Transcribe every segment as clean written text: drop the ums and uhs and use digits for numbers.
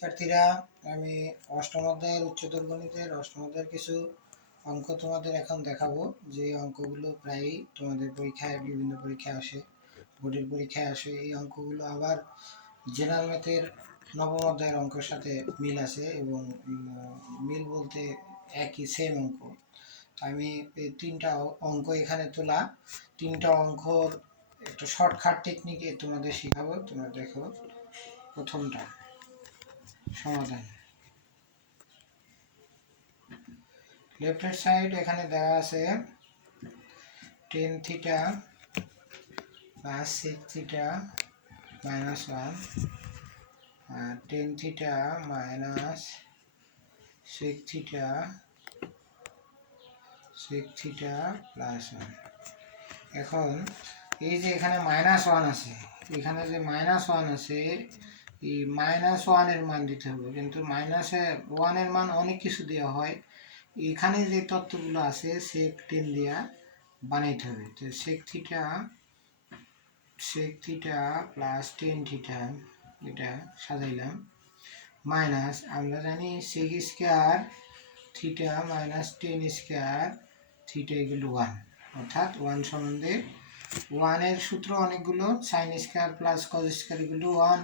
শিক্ষার্থীরা, আমি অষ্টম অধ্যায়ের উচ্চতর গণিতের অষ্টম অধ্যায়ের কিছু অঙ্ক তোমাদের এখন দেখাবো, যে অঙ্কগুলো প্রায়ই তোমাদের পরীক্ষায় বিভিন্ন পরীক্ষায় আসে, বোর্ডের পরীক্ষায় আসে। এই অঙ্কগুলো আবার জেনারেল ম্যাথের নবম অধ্যায়ের অঙ্কের সাথে মিল আছে, এবং মিল বলতে একই সেম অঙ্ক। আমি এই তিনটা অঙ্ক এখানে তোলা, তিনটা অঙ্কর একটা শর্টকাট টেকনিকে তোমাদের শেখাবো। তোমরা দেখো, প্রথমটা সমাধান। লেফট হ্যান্ড সাইড এখানে দেওয়া আছে tan theta plus sec theta minus 1, আর tan theta minus sec theta plus 1। এখন এই যে এখানে -1 আছে, এখানে যে -1 আছে, এই -1-এর মান দিতে হবে, কিন্তু -1-এর মান অনেক কিছু দেওয়া হয়। এখানে যে তত্ত্বগুলো আছে সেক 10 দিয়া বানাইতে হবে। তো sec theta plus tan theta এটা সাজাইলাম, মাইনাস আমরা জানি sec square theta minus tan square theta equal 1, অর্থাৎ 1 সম্বন্ধে 1-এর সূত্র অনেকগুলো, sine square plus cos square equal to 1,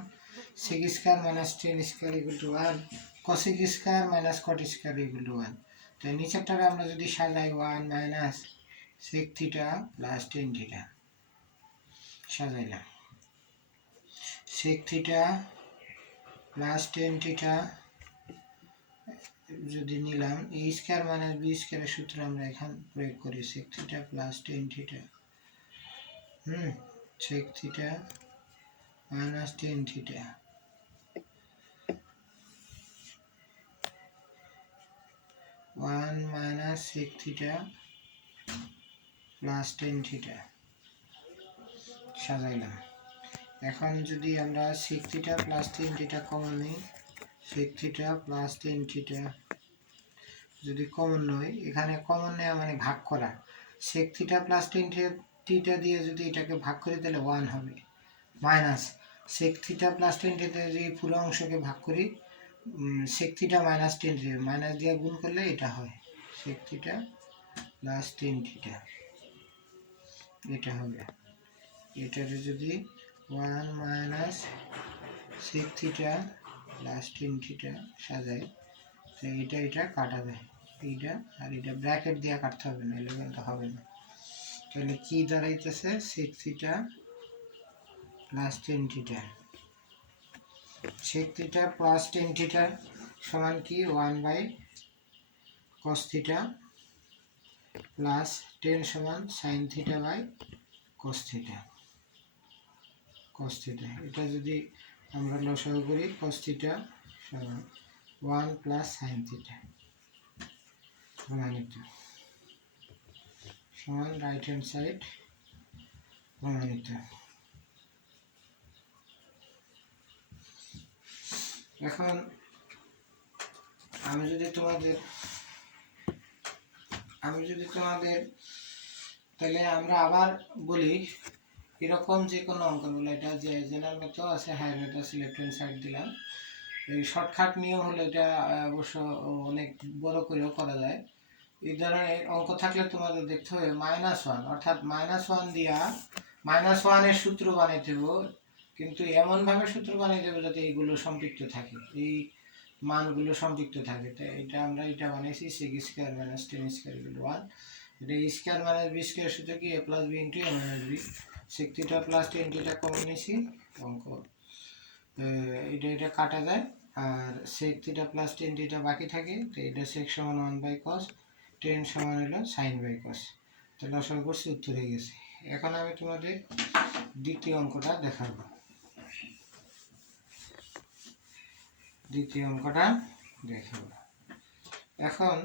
sec square minus tan square equal to 1, cosec square minus cot square equal to 1। তো নিচেরটারে আমরা যদি সাজাই 1 minus sec theta plus tan theta সাজাইলাম, sec theta plus tan theta যদি নিলাম, এ square minus B স্কোয়ারের সূত্র আমরা এখান প্রয়োগ করি, sec theta plus tan theta sec theta minus tan theta, 1 minus sec theta plus tan theta সাজাইলাম। এখন যদি আমরা sec theta plus tan theta common নিই, sec theta plus tan theta যদি কমন নয়, এখানে কমন নেওয়া মানে ভাগ করা, sec theta plus tan theta দিয়ে যদি এটাকে ভাগ করি তাহলে 1 হবে, minus sec theta plus tan theta যদি পুরো অংশকে ভাগ করি, sec theta minus tan theta minus দিয়ে গুণ করলে এটা হয় sec theta plus tan theta, এটা হবে। এটারে যদি 1 minus sec theta plus tan theta সাজাই, তো এটা কাটা যায়, এইটা আর এটা ব্র্যাকেট দিয়ে কাটতে হবে, না এলে কিন্তু হবে না। তাহলে কি দাঁড়াইতেছে, sec theta plus tan theta, sec theta plus tan theta সমান কি 1 বাই কস থিটা প্লাস 10 সমান sine theta by cos theta. এটা যদি আমরা লসাগু করি, কস থিটা সমান 1 প্লাস সাইন থিটা প্রমাণিত, সমান রাইট হ্যান্ড সাইড প্রমাণিত। এখন আমি যদি তোমাদের তাহলে আমরা আবার বলি, এরকম যে কোনো অঙ্কগুলো, এটা যে জেনারেল ম্যাথও আছে, হায়ার ম্যাথ আছে, লেফট হ্যান্ড সাইড দিলাম। এই শর্টকাট নিয়ম হলো এটা, অবশ্য অনেক বড় করেও করা যায়। এই ধরনের অঙ্ক থাকলে তোমাদের দেখতে হবে -1, অর্থাৎ -1 দিয়া -1-এর সূত্র বানাইতে হবে, কিন্তু এমনভাবে সূত্র বানাইতে হবে যাতে এইগুলো সম্পৃক্ত থাকে, এই মানগুলো সম্পৃক্ত থাকে। তো এটা বানাইছি sec square minus tan square equal to 1, এটা স্কোয়ার মাইনাস বি স্কোয়ার সূত্র কি a plus B into a minus B, sec theta plus tan theta common নিয়েছি, অঙ্ক এটা কাটা যায়, আর sec theta plus tan theta বাকি থাকে, তো এটা সেক সমান 1 বাই কস, টেন সমান হলো সাইন বাই কস। তাহলে আশা করছি উত্তর হয়ে গেছে। এখন আমি তোমাদের দ্বিতীয় অঙ্কটা দেখাবো। এখন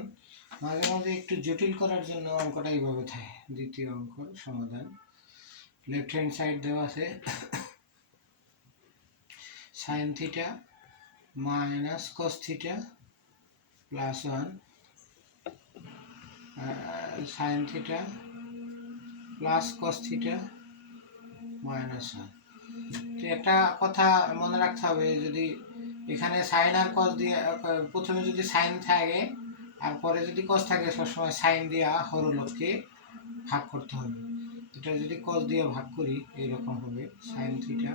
মাঝে মাঝে একটু জটিল করার জন্য অঙ্কটা এইভাবে থাকে। দ্বিতীয় অঙ্ক সমাধান, লেফট হ্যান্ড সাইড দেওয়া আছে sign theta minus cos theta plus 1, sign theta plus cos theta minus 1। তো একটা কথা মনে রাখতে হবে, যদি এখানে সাইন আর কস দিয়ে প্রথমে যদি সাইন থাকে আর পরে যদি কস থাকে সবসময় সাইন দিয়ে হরলবকে ভাগ করতে হবে। এটা যদি কস দিয়ে ভাগ করি এইরকম হবে sine theta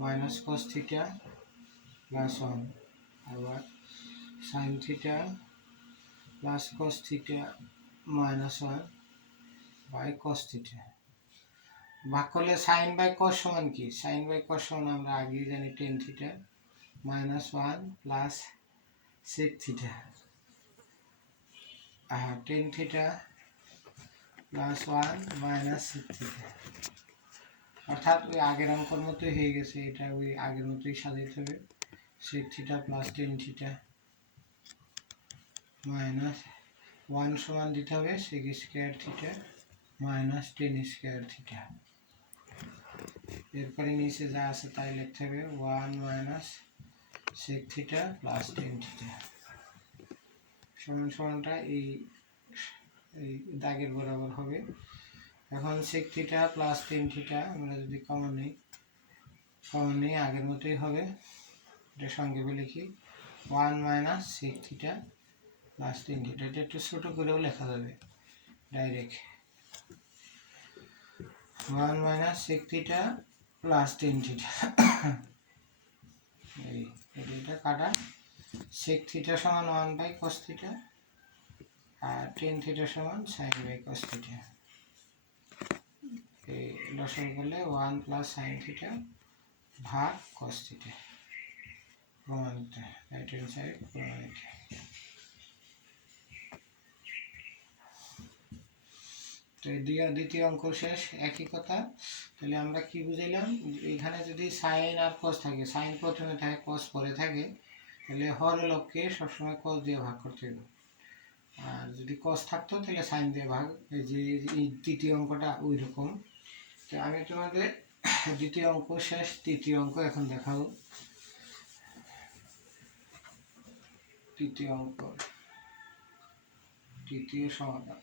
minus cos theta plus 1, আবার sine theta plus cos theta minus 1 by cos theta. ভাগ করলে সাইন বাই কস সমান কি? সাইন বাই কস সমান আমরা আগেই জানি tan theta minus 1 plus sec theta, tan theta plus 1 minus sec theta. অর্থাৎ ওই আগের অঙ্কর মতোই হয়ে গেছে, এটা ওই আগের মতোই সাজাইতে হবে। Sec theta plus tan theta minus 1 সমান দিতে হবে sec square theta minus tan square theta. এরপরে নিচে যা আছে তাই লিখতে হবে 1 minus sec theta plus tan theta সমান সমানটা এই দাগের বরাবর হবে। এখন sec theta plus tan theta আমরা যদি কমন নিই আগের মতোই হবে। এটা সংক্ষেপে লিখি 1 minus sec theta plus tan theta. এটা একটু ছোটো করেও লেখা যাবে direct 1 minus sec theta plus tan theta. এটা কাটা সেক থিটা সমান 1 বাই কস থিটা আর টেন থিটা সমান সাইন বাই কস থিটা। এই দশমিক করলে 1 প্লাস সাইন থিটা ভাগ কস থিটা প্রমাণিত, রাইট হ্যান্ড সাইড প্রমাণিত। তো দ্বিতীয় অঙ্ক শেষ, একই কথা। তাহলে আমরা কি বুঝাইলাম, এখানে যদি সাইন আর কস থাকে, সাইন প্রথমে থাকে কস পরে থাকে, তাহলে হরলবকে সবসময় কস দিয়ে ভাগ করতে হবে। আর যদি কস থাকতো তাহলে সাইন দিয়ে ভাগ। এই যে এই তৃতীয় অঙ্কটা ওই রকম। তো আমি তোমাদের দ্বিতীয় অঙ্ক শেষ, তৃতীয় অঙ্ক এখন দেখাবো। তৃতীয় অঙ্ক, তৃতীয় সমাধান,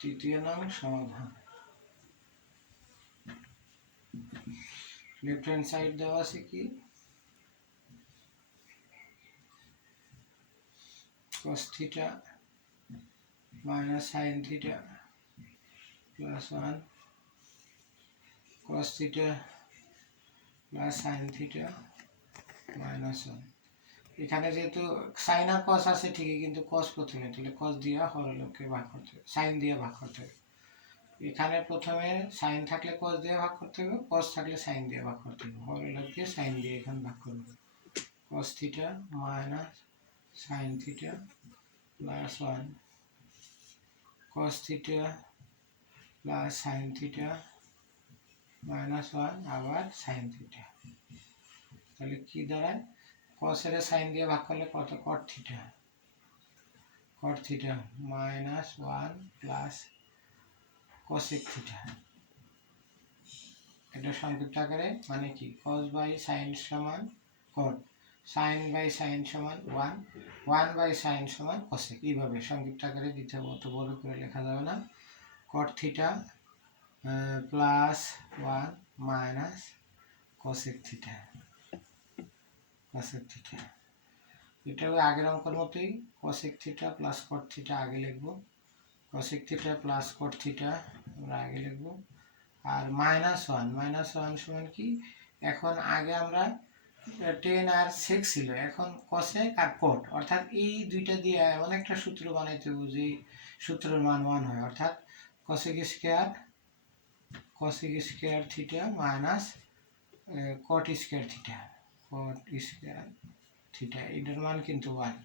তৃতীয় নাম সমাধান। লেফট হ্যান্ড সাইড দেওয়া আছে কি cos theta minus sine theta plus 1 cos theta plus sine theta minus 1। এখানে যেহেতু সাইন আর কস আছে ঠিকই, কিন্তু কস প্রথমে, তাহলে কস দিয়ে হরলবকে ভাগ করতে হবে, সাইন দিয়ে ভাগ করতে হবে। এখানে প্রথমে সাইন থাকলে কস দিয়ে ভাগ করতে হবে, কস থাকলে সাইন দিয়ে ভাগ করতে হবে। হরলবকে সাইন দিয়ে এখানে ভাগ করবে। cos theta minus sine theta plus 1 cos theta plus sine theta minus 1 আবার সাইন থিটা। তাহলে কি দাঁড়ায়, কসের সাইন দিয়ে ভাগ করলে কত, কট থিটা, কট theta minus 1 plus cosec theta. এটা সংক্ষিপ্ত আকারে মানে কি, কস বাই সাইন সমান কট, সাইন বাই সাইন সমান 1, 1 বাই সাইন সমান কসেক। এইভাবে সংক্ষিপ্ত আকারে দিতে হবে, অত বড় করে লেখা যাবে না। কট theta plus 1 minus cosec theta, cosec theta. এটা ওই আগের অঙ্কের মতোই, cosec theta plus cot theta আগে লিখবো, cosec theta plus cot theta আমরা আগে লিখবো। আর মাইনাস 1 সমান কি, এখন আগে আমরা টেন আর সেক ছিল, এখন কসেক আর কট, অর্থাৎ এই দুইটা দিয়ে এমন একটা সূত্র বানাইতে হবে যে সূত্রের মান 1 হয়। অর্থাৎ cosec square theta minus cot square theta, cot square theta, এটার মান কিন্তু 1।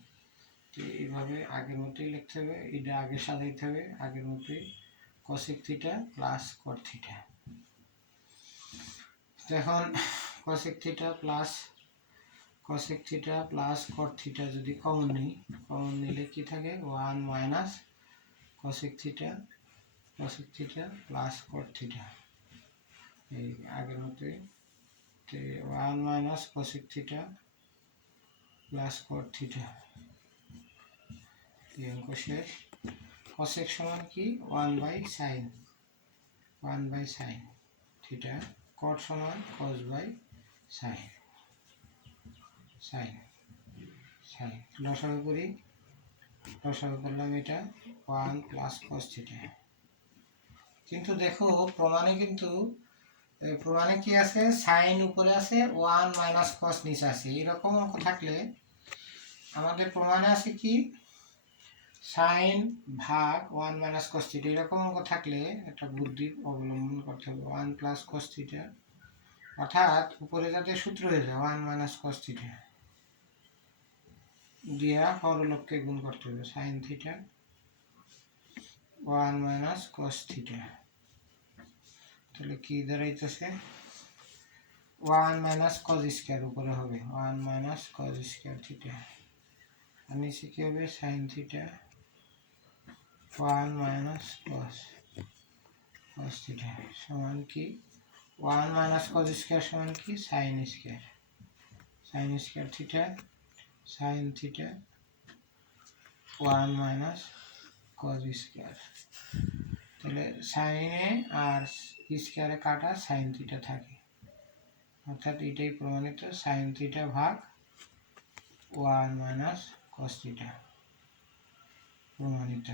তো এইভাবে আগের মতোই লিখতে হবে, এটা আগে সাজাইতে হবে আগের মতোই, cosec theta plus cot theta. এখন cosec theta plus cot theta যদি কমন নিলে কি থাকে, 1 minus cosec theta plus cot theta, এই আগের মতোই। 1 minus cosec theta plus cot theta, এই অঙ্ক শেষ। কসেক সমান কি, 1 বাই সাইন থিটা, কট সমান cos by sine. Sine sine লসাগু করি, লসাগু করলাম এটা 1 প্লাস কস থিটা। কিন্তু দেখো প্রমাণে কি আছে, সাইন উপরে আছে 1 মাইনাস কস নিচে আছে। এরকম অঙ্ক থাকলে আমাদের প্রমাণে আছে কি সাইন ভাগ 1 মাইনাস কস থিটা। এরকম অঙ্ক থাকলে একটা বুদ্ধি অবলম্বন করতে হবে, 1 প্লাস কস থিটা, অর্থাৎ উপরে যাতে সূত্র হয়ে যায় 1 মাইনাস কস থিটা দিয়া হরলবকে গুণ করতে হবে, sine theta 1 minus cos theta. তাহলে কি দাঁড়াইতেছে 1 মাইনাস কস স্কয়ার উপরে হবে 1 মাইনাস কস স্কয়ার থিটা, আর নিচে কি হবে sine theta 1 minus cos theta সমান কি 1 মাইনাস কস স্কয়ার সমান কি sine square theta sine theta 1 minus cos square. তাহলে সাইনে আর স্কয়ারে কাটা সাইন থিটা থাকে, অর্থাৎ এটাই প্রমাণিত, সাইন থিটা ভাগ 1 মাইনাস কস থিটা প্রমাণিত।